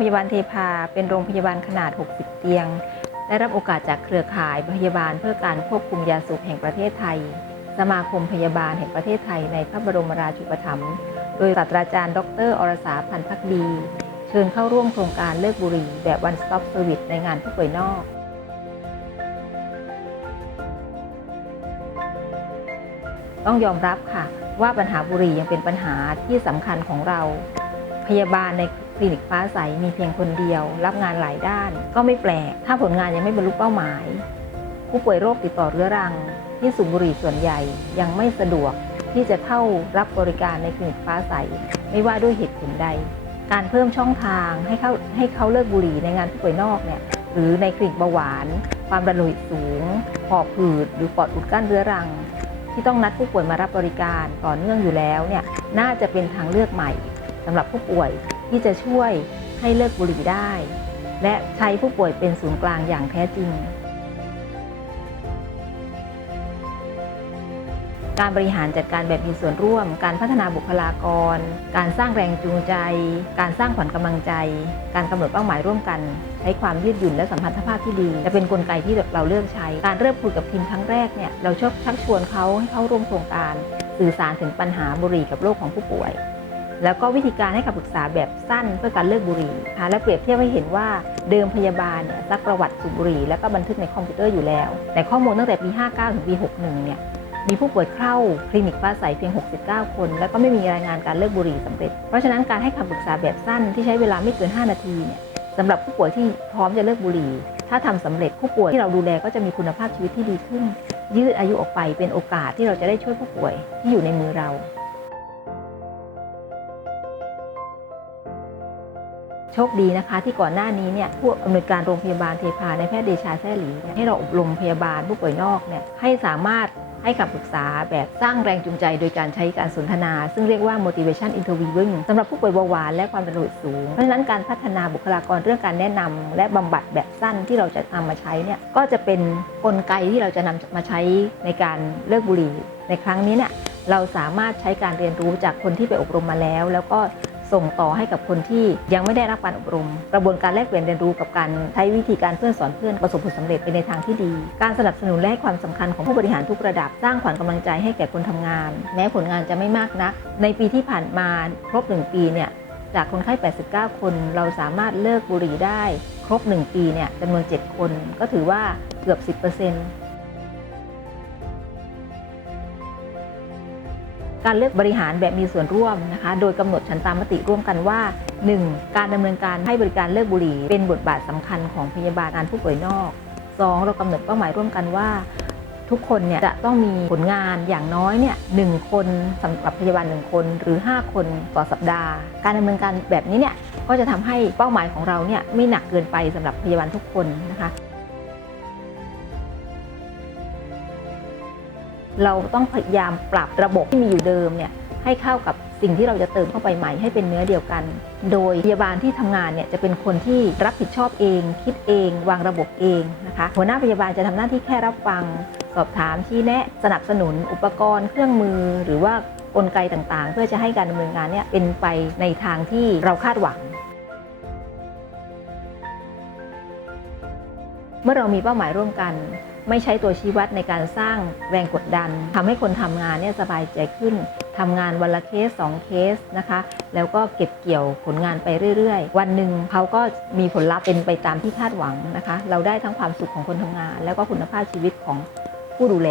พยาบาลเทพาเป็นโรงพยาบาลขนาด 60 เตียง ได้รับโอกาสจากเครือข่ายพยาบาลเพื่อการควบคุมยาสูบแห่งประเทศไทย สมาคมพยาบาลแห่งประเทศไทยในพระบรมราชูปถัมภ์โดยศาสตราจารย์ ดร อรสาพันธ์พักดี เชิญเข้าร่วมโครงการเลิกบุหรี่แบบ one stop service ในงานผู้ป่วยนอกต้องยอมรับค่ะ ว่าปัญหาบุหรี่ยังเป็นปัญหาที่สำคัญของเรา พยาบาลใน คลินิกฟ้าใสมีเพียงคนเดียว รับงานหลายด้าน ก็ไม่แปลก ถ้าผลงานยังไม่บรรลุเป้าหมาย ผู้ป่วยโรคติดต่อเรื้อรัง ที่สูบบุหรี่ส่วนใหญ่ยังไม่สะดวกที่จะเข้ารับบริการในคลินิกฟ้าใส ไม่ว่าด้วยเหตุผลใด การเพิ่มช่องทางให้เขาให้เขาเลิกบุหรี่ในงานผู้ป่วยนอกเนี่ยหรือในคลินิกเบาหวาน ความดันโลหิตสูงหอบหืดหรือปอดอุดกั้นเรื้อรัง ที่ต้องนัดผู้ป่วยมารับบริการต่อเนื่องอยู่แล้วเนี่ยน่าจะเป็นทางเลือกใหม่สำหรับผู้ป่วย ที่จะช่วยให้เลิกบุหรี่ได้ และใช้ผู้ป่วยเป็นศูนย์กลางอย่างแท้จริง การบริหารจัดการแบบมีส่วนร่วม การพัฒนาบุคลากร การสร้างแรงจูงใจ การสร้างขวัญกำลังใจ การกำหนดเป้าหมายร่วมกัน ใช้ความยืดหยุ่นและสัมพันธภาพที่ดี จะเป็นนกลไกที่เราเลือกใช้ การเริ่มคุยกับทีมครั้งแรกเนี่ยเราชอบชักชวนเขาให้เข้าร่วมโครงการ สื่อสารถึงปัญหาบุหรี่กับโรคของผู้ป่วย แล้วก็วิธีการให้คำปรึกษาแบบสั้นเพื่อการเลิกบุหรี่ค่ะและเปรียบเทียบให้เห็นว่าเดิมพยาบาลเนี่ยซักประวัติสูบบุหรี่แล้วก็บันทึกในคอมพิวเตอร์อยู่แล้ว แต่ข้อมูลตั้งแต่ปี 59 ถึงปี 61 เนี่ยมีผู้ป่วยเข้าคลินิกฟ้าใสเพียง 69 คน แล้วก็ไม่มีรายงานการเลิกบุหรี่สำเร็จ เพราะฉะนั้นการให้คำปรึกษาแบบสั้นที่ใช้เวลาไม่เกิน 5 นาทีเนี่ยสำหรับผู้ป่วยที่พร้อมจะเลิกบุหรี่ ถ้าทำสำเร็จผู้ป่วยที่เราดูแลก็จะมีคุณภาพชีวิตที่ดีขึ้น ยืดอายุออกไปเป็นโอกาสที่เราจะได้ช่วยผู้ป่วยที่อยู่ในมือเรา ชคดีนะคะ ที่ก่อนหน้านี้เนี่ยผู้อำนวยการโรงพยาบาลเทพาในแพทย์เดชาแซ่หลีให้เราอบรมพยาบาลผู้ป่วยนอกเนี่ยให้สามารถให้คำปรึกษาแบบสร้างแรงจูงใจโดยการใช้การสนทนา ซึ่งเรียกว่า motivation interviewing สำหรับผู้ป่วยเบาหวานและความดันโลหิตสูง เพราะฉะนั้นการพัฒนาบุคลากรเรื่องการแนะนำและบำบัดแบบสั้นที่เราจะนำมาใช้เนี่ยก็จะเป็นกลไกที่เราจะนำมาใช้ในการเลิกบุหรี่ในครั้งนี้เนี่ยเราสามารถใช้การเรียนรู้จากคนที่ไปอบรมมาแล้ว แล้วก็ ส่งต่อให้กับคนที่ยังไม่ได้รับการอบรม กระบวนการแลกเปลี่ยนเรียนรู้กับการใช้วิธีการเพื่อนสอนเพื่อนประสบผลสำเร็จไปในทางที่ดี การสนับสนุนและให้ความสำคัญของผู้บริหารทุกระดับสร้างขวัญกำลังใจให้แก่คนทำงาน แม้ผลงานจะไม่มากนัก ในปีที่ผ่านมาครบ 1 ปีเนี่ยจากคนไข้ 89 คน เราสามารถเลิกบุหรี่ได้ครบ 1 ปีเนี่ยจำนวน 7 คน ก็ถือว่าเกือบ 10% การเลือกบริหารแบบมีส่วนร่วมนะคะ โดยกำหนดฉันตามติร่วมกันว่า 1. การดำเนินการให้บริการเลิกบุหรี่ เป็นบทบาทสำคัญของพยาบาลงานผู้ป่วยนอก 2. เรากำหนดเป้าหมายร่วมกันว่าทุกคนเนี่ยจะต้องมีผลงานอย่างน้อยเนี่ยหนึ่งคนสำหรับพยาบาลหนึ่งคนหรือ 5 คนต่อสัปดาห์ การดำเนินการแบบนี้เนี่ยก็จะทำให้เป้าหมายของเราเนี่ยไม่หนักเกินไปสำหรับพยาบาลทุกคนนะคะ เราต้องพยายามปรับระบบที่มีอยู่เดิมเนี่ยให้เข้ากับสิ่งที่เราจะเติมเข้าไปใหม่ให้เป็นเนื้อเดียวกัน โดยพยาบาลที่ทำงานเนี่ยจะเป็นคนที่รับผิดชอบเอง คิดเอง วางระบบเองนะคะ หัวหน้าพยาบาลจะทำหน้าที่แค่รับฟัง สอบถามชี้แนะ สนับสนุน อุปกรณ์ เครื่องมือ หรือว่ากลไกต่างๆ เพื่อจะให้การดำเนินงานเนี่ยเป็นไปในทางที่เราคาดหวัง เมื่อเรามีเป้าหมายร่วมกัน ไม่ใช้ตัวชี้วัดในการสร้างแรงกดดันทำให้คนทำงานเนี่ยสบายใจขึ้นทำงานวันละเคส 2 เคสนะคะ แล้วก็เก็บเกี่ยวผลงานไปเรื่อย ๆ วันหนึ่งเขาก็มีผลลัพธ์เป็นไปตามที่คาดหวังนะคะ เราได้ทั้งความสุขของคนทำงาน แล้วก็คุณภาพชีวิตของผู้ดูแล